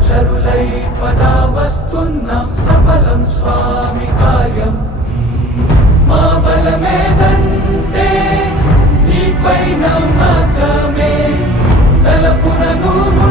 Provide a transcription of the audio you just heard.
సహచరులై పదా వస్తున్నాం సఫలం స్వామి కార్యం మా బలమేదంటే నీపై నమ్మకమే తలపున నువ్వు